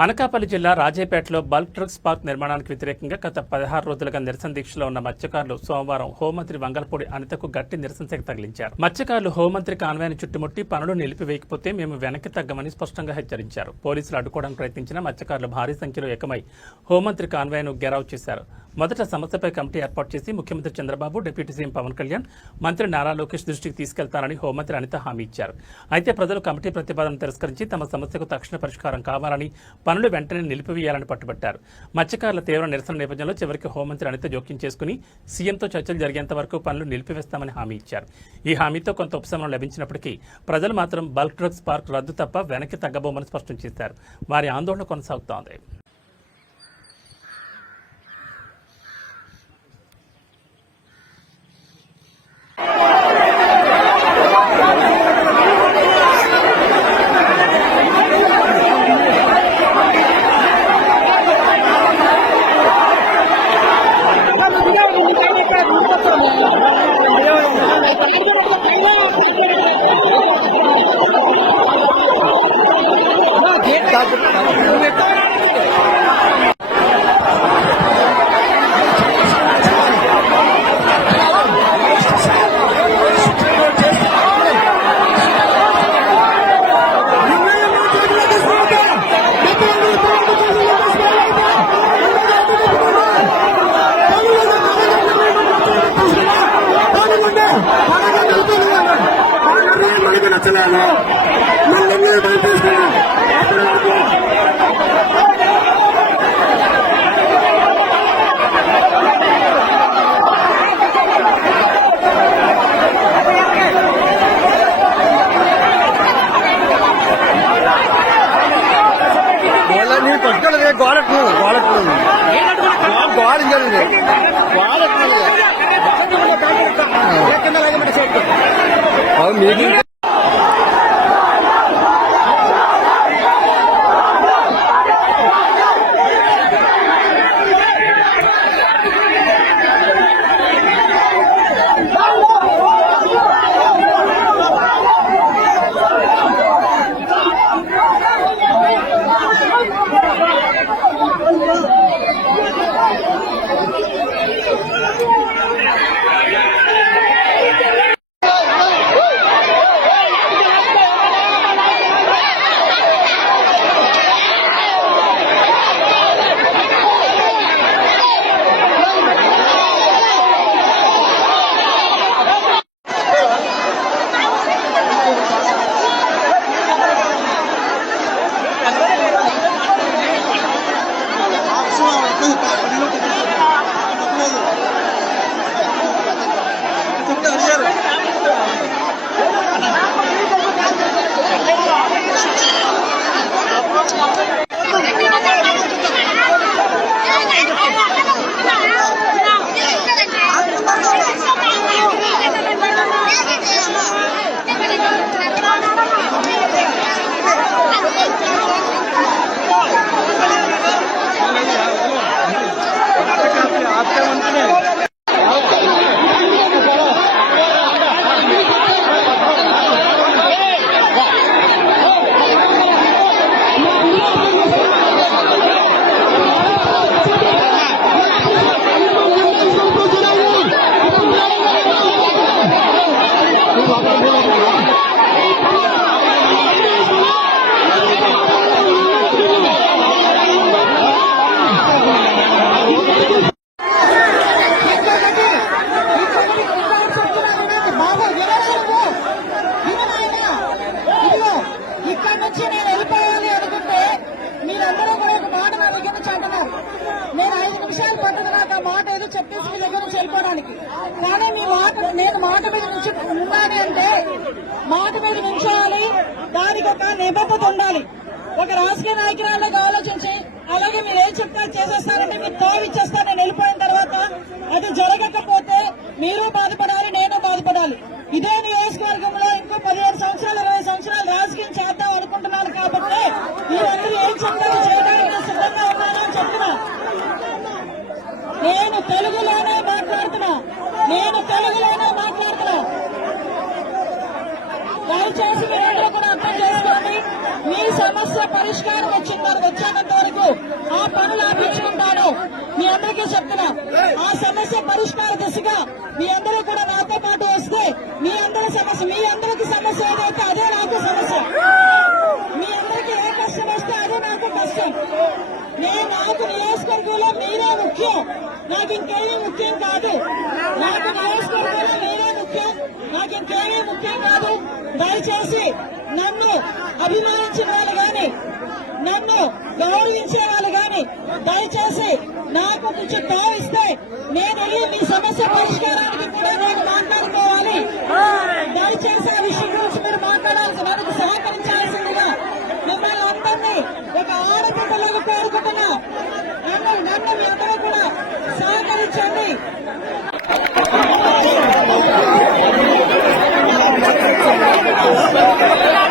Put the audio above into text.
అనకాపల్లి జిల్లా రాజేపేటలో bulk drugs park నిర్మాణానికి వ్యతిరేకంగా గత 16 రోజులుగా నిరసన దీక్షలో ఉన్న మత్స్యకారులు సోమవారం హోంమంత్రి వంగలపూడి అనితకు గట్టి నిరసన శాఖ తగిలించారు. మత్స్యకారులు హోంమంత్రి కాన్వాయ్ను చుట్టుముట్టి పనులు నిలిపివేయకపోతే మేము వెనక్కి తగ్గమని స్పష్టంగా హెచ్చరించారు. పోలీసులు అడ్డుకోవడానికి ప్రయత్నించిన మత్స్యకారులు భారీ సంఖ్యలో ఏకమై హోంమంత్రి కాన్వాయ్ను గెరావ్ చేశారు. మొదట సమస్యపై కమిటీ ఏర్పాటు చేసి ముఖ్యమంత్రి చంద్రబాబు, డిప్యూటీ సీఎం పవన్ కళ్యాణ్, మంత్రి నారా లోకేష్ దృష్టికి తీసుకెళ్తానని హోంమంత్రి అనిత హామీ ఇచ్చారు. అయితే ప్రజలు కమిటీ ప్రతిపాదనను తిరస్కరించి తమ సమస్యకు తక్షణ పరిష్కారం కావాలని, పనులు వెంటనే నిలిపివేయాలని పట్టుబట్టారు. మత్స్యకారుల తీవ్ర నిరసన నేపథ్యంలో చివరికి హోంమంత్రి అనిత జోక్యం చేసుకుని సీఎంతో చర్చలు జరిగేంత వరకు పనులు నిలిపివేస్తామని హామీ ఇచ్చారు. ఈ హామీతో కొంత ఉపశమనం లభించినప్పటికీ ప్రజలు మాత్రం బల్క్ డ్రగ్స్ పార్క్ రద్దు తప్ప వెనక్కి తగ్గబోమని స్పష్టం చేశారు. వారి ఆందోళన కొనసాగుతోంది. నచ్చలేదు మళ్ళీ బయటేసుకున్నాం. నేను పట్టుకోలేదు గోడట్లేదు మీకు మాట ఏదో చెప్పేసి మీ దగ్గర నుంచి వెళ్ళిపోవడానికి. కానీ మీ మాట నేను మాట మీద నుంచి ఉండాలి అంటే మాట మీద నుంచోవాలి, దానికి ఒక నిబద్ధత ఉండాలి. ఒక రాజకీయ నాయకురాలుగా ఆలోచించి అలాగే మీరు ఏం చెప్తారు చేసేస్తారంటే మీరు తావిచ్చేస్తారు. నేను వెళ్ళిపోయిన తర్వాత అది జరగకపోతే మీరు బాధపడాలి, నేను బాధపడాలి. ఇదే నియోజకవర్గంలో ఇంకో 15 సంవత్సరాలు 20 సంవత్సరాలు రాజకీయం చేద్దాం అనుకుంటున్నాను. కాబట్టి మీరందరూ ఏం చెప్తారో చేయడానికి సిద్ధంగా ఉన్నానని చెప్తున్నా. నేను తెలుగులోనే మాట్లాడుతున్నా. దయచేసి మీరందరూ కూడా అర్థం చేసుకోండి. మీ సమస్య పరిష్కారం వచ్చేంత అందరికీ చెప్తున్నా, ఆ సమస్య పరిష్కార దిశగా మీ అందరూ కూడా నాతో పాటు వస్తే మీ అందరి సమస్య, మీ అందరికి సమస్య ఏదైతే అదే నాకు సమస్య, మీ అందరికి ఏ కష్టం వస్తే అదే నాకు కష్టం. నాకు నియోజకవర్గంలో మీరే ముఖ్యం, నాకు ఇంకేమీ ముఖ్యం కాదు. నాకు నియోజకవర్గంలో మీరే ముఖ్యం, నాకు ఇంకేమీ ముఖ్యం కాదు. దయచేసి నన్ను అభిమానించిన వాళ్ళు గాని, నన్ను గౌరవించే వాళ్ళు గాని దయచేసి నాకు కొంచెం భావిస్తే నేను వెళ్ళి మీ సమస్య పరిష్కారానికి కూడా నేను మాట్లాడుకోవాలి. దయచేసి ఆ విషయం గురించి మీరు మాట్లాడాల్సి, మనకు సహకరించాల్సిందిగా మిమ్మల్ని అందరినీ ఒక ఆడపిల్లలకు కోరుకుంటున్నా. నన్ను మీ అందరూ కూడా సహకరించండి. Thank you.